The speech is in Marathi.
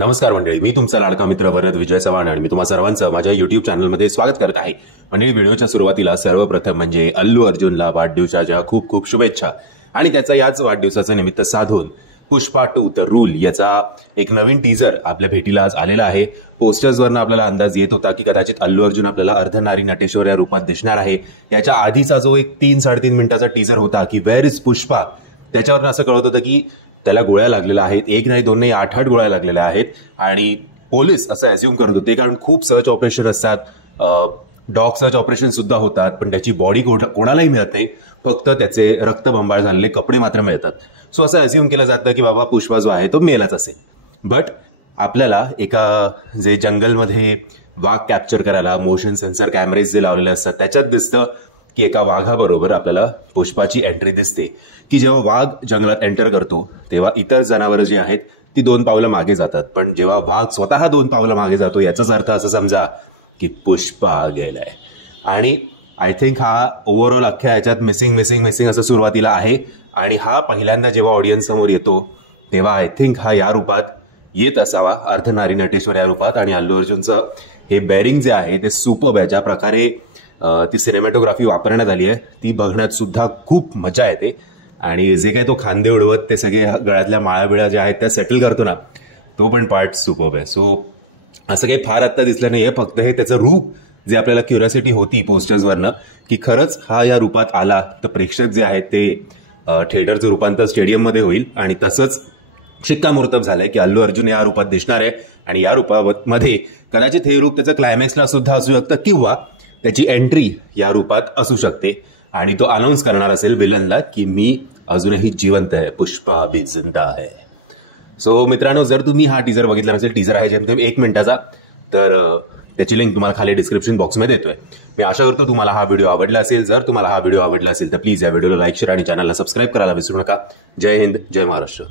नमस्कार मंडळी, मी तुमचा लाडका मित्र वरद विजय चव्हाण आणि मी तुम्हा सर्वांचं माझ्या युट्यूब चॅनलमध्ये स्वागत करत आहे. मंडळी, व्हिडिओच्या सुरुवातीला सर्वप्रथम म्हणजे अल्लू अर्जुनला वाढदिवसाच्या खूप खूप शुभेच्छा. आणि त्याचा याच वाढदिवसाचं निमित्त साधून पुष्पा 2 द रूल याचा एक नवीन टीजर आपल्या भेटीला आज आलेला आहे. पोस्टर्सवरनं आपल्याला अंदाज येत होता की कदाचित अल्लू अर्जुन आपल्याला अर्धनारी नटेश्वर या रूपात दिसणार आहे. याच्या आधीचा जो एक 3-3.5 मिनिटाचा टीजर होता की वेअर इज पुष्पा, त्याच्यावरनं असं कळत होतं की त्याला गोळ्या लागलेल्या आहेत. 1 नाही 2 नाही 8 गोळ्या लागलेल्या आहेत. आणि पोलीस असं अज्युम करत होते, कारण खूप सर्च ऑपरेशन असतात, डॉग सर्च ऑपरेशन सुद्धा होतात, पण त्याची बॉडी कोणालाही मिळत नाही, फक्त त्याचे रक्तबंबाळ झालेले कपडे मात्र मिळतात. सो असं अज्युम केलं जातं की बाबा पुष्पा जो आहे तो मेलाच असेल. बट आपल्याला एका जे जंगलमध्ये वाघ कॅप्चर करायला मोशन सेन्सर कॅमेरेज जे लावलेले असतात त्याच्यात दिसतं की एका वाघाबरोबर आपल्याला पुष्पाची एंट्री दिसते. की जेव्हा वाघ जंगलात एंटर करतो तेव्हा इतर जनावरं जी आहेत ती 2 पावलं मागे जातात, पण जेव्हा वाघ स्वतः 2 पावलं मागे जातो याचाच अर्थ असं समजा की पुष्पा गेलाय. आणि आय थिंक हा ओव्हरऑल अख्ख्या ह्याच्यात मिसिंग असं सुरुवातीला आहे. आणि हा पहिल्यांदा जेव्हा ऑडियन्स समोर येतो तेव्हा आय थिंक हा या रूपात येत असावा, अर्धनारी नटेश्वर या रूपात. आणि अल्लू अर्जुनचं हे बेरिंग जे आहे ते सुपर्ब आहे. ज्या प्रकारे ती सिनेमॅटोग्राफी वापरण्यात आली आहे ती बघण्यात सुद्धा खूप मजा येते. आणि जे काही तो खांदे उडवत ते सगळे गळ्यातल्या माळाबिळा ज्या आहेत त्या सेटल करतो ना, तो पण पार्ट सुपर्ब आहे. सो असं काही फार आत्ता दिसलं नाहीये, फक्त हे त्याचं रूप जे आपल्याला क्युरिओसिटी होती पोस्टर्सवरनं की खरंच हा या रूपात आला तर प्रेक्षक जे आहेत ते थिएटरचं रूपांतर स्टेडियममध्ये होईल. आणि तसंच शिक्कामोर्तब झालंय की अल्लू अर्जुन या रूपात दिसणार आहे. आणि या रूपामध्ये कदाचित हे रूप त्याचं क्लायमॅक्सला सुद्धा असू शकतं किंवा त्याची एंट्री या रूपात असू शकते. आणि तो अनाऊन्स करणार असेल विलनला की मी अजूनही जिवंत आहे, पुष्पा भी जिंदा है. सो मित्रांनो, जर तुम्ही हा टीजर बघितला नसेल, टीजर आहे जेमतेम 1 मिनिटाचा, तर त्याची लिंक तुम्हाला खाली डिस्क्रिप्शन बॉक्समध्ये देतोय. मी आशा करतो तुम्हाला हा व्हिडिओ आवडला असेल. जर तुम्हाला हा व्हिडिओ आवडला असेल तर प्लीज या व्हिडिओला लाईक, शेअर आणि चॅनलला सबस्क्राईब करायला विसरू नका. जय हिंद, जय महाराष्ट्र.